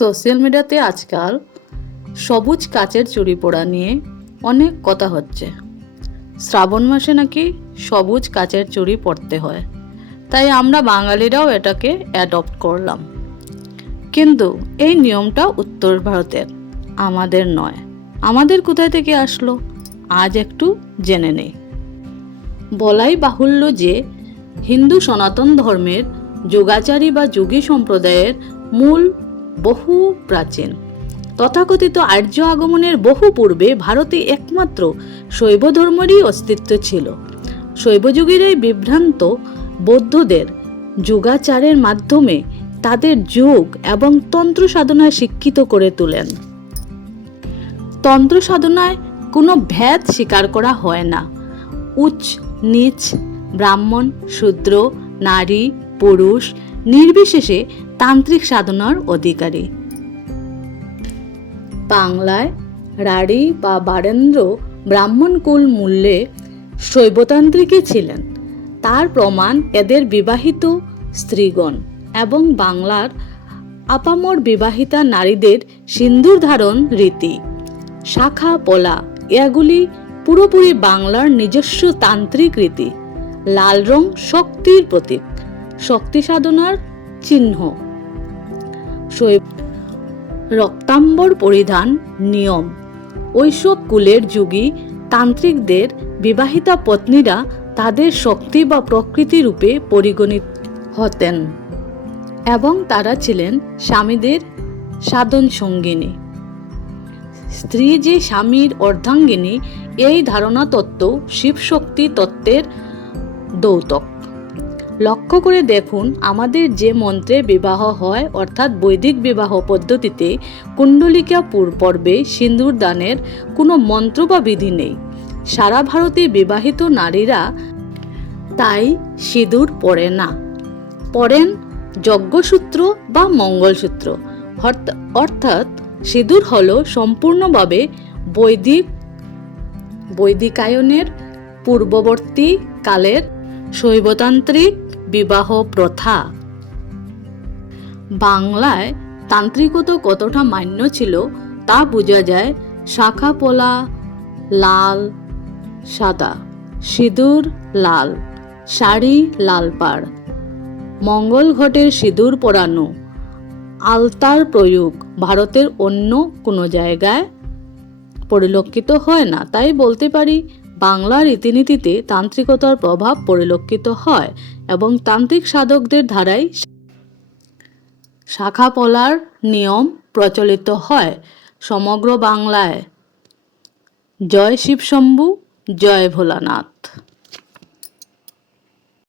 Social মিডিয়াতে আজকাল সবুজ কাচের চুড়ি পরা নিয়ে অনেক কথা হচ্ছে। শ্রাবণ মাসে নাকি সবুজ কাচের চুড়ি পরতে হয়। তাই আমরা বাঙালিরাও এটাকে অ্যাডপ্ট করলাম। কিন্তু এই নিয়মটা উত্তর ভারতের, আমাদের নয়। আমাদের কোথায় থেকে আসলো? আজ একটু জেনে নেই। বলাই বাহুল্য যে হিন্দু সনাতন ধর্মের যোগাচারী বা যোগী সম্প্রদায়ের মূল বহু প্রাচীন। তথাকথিত আর্য আগমনের বহু পূর্বে ভারতে একমাত্র শৈব ধর্মেরই অস্তিত্ব ছিল। শৈবযুগের এই বিভ্রান্ত বৌদ্ধদের যোগাচারের মাধ্যমে তাদের যোগ এবং তন্ত্র সাধনায় শিক্ষিত করে তোলেন। তন্ত্র সাধনায় কোনো ভেদ স্বীকার করা হয় না। উচ্চ, নিচ, ব্রাহ্মণ, শূদ্র, নারী, পুরুষ নির্বিশেষে তান্ত্রিক সাধনার অধিকারী। বাংলায় রাঢ়ী বা বারেন্দ্র ব্রাহ্মণকুল মূল্যে শৈবতান্ত্রিকই ছিলেন। তার প্রমাণ এদের বিবাহিত স্ত্রীগণ এবং বাংলার আপামর বিবাহিতা নারীদের সিন্দুর ধারণ রীতি। শাখা, পলা এগুলি পুরোপুরি বাংলার নিজস্ব তান্ত্রিক রীতি। লাল রং শক্তির প্রতীক। শক্তি সাধনার চিহ্ন। শৈব রক্তাম্বর পরিধান নিয়ম। ওইসব কুলের যুগী তান্ত্রিকদের বিবাহিতা পত্নীরা তাদের শক্তি বা প্রকৃতি রূপে পরিগণিত হতেন এবং তারা ছিলেন স্বামীদের সাধন সঙ্গিনী। স্ত্রী যে স্বামীর অর্ধাঙ্গিনী, এই ধারণা তত্ত্ব শিবশক্তি তত্ত্বের দৌতক। লক্ষ্য করে দেখুন, আমাদের যে মন্ত্রে বিবাহ হয়, অর্থাৎ বৈদিক বিবাহ পদ্ধতিতে কুণ্ডলিকা পূর- পর্বে সিন্দুর দানের কোনো মন্ত্র বা বিধি নেই। সারা ভারতে বিবাহিত নারীরা তাই সিঁদুর পরে না। পরেন যজ্ঞসূত্র বা মঙ্গলসূত্র। অর্থ- অর্থাৎ সিঁদুর হল সম্পূর্ণভাবে বৈদিক, বৈদিকায়নের পূর্ববর্তী কালের শৈবতান্ত্রিক বিবাহ প্রথা বাংলায় তান্ত্রিকতা কতটা মান্য ছিল তা বোঝা যায় শাখা পোলা, লাল, সাদা, সিঁদুর, লাল, শাড়ি, লাল পাড়। মঙ্গল ঘটের সিঁদুর পরানো, আলতার প্রয়োগ ভারতের অন্য কোনো জায়গায় পরিলক্ষিত হয় না, তাই বলতে পারি বাংলা রীতিনীতিতে তান্ত্রিকতার প্রভাব পরিলক্ষিত হয় এবং তান্ত্রিক সাধকদের ধারাই শাখা পলার নিয়ম প্রচলিত হয়। সমগ্র বাংলায়। জয় শিবশম্ভু, জয় ভোলানাথ।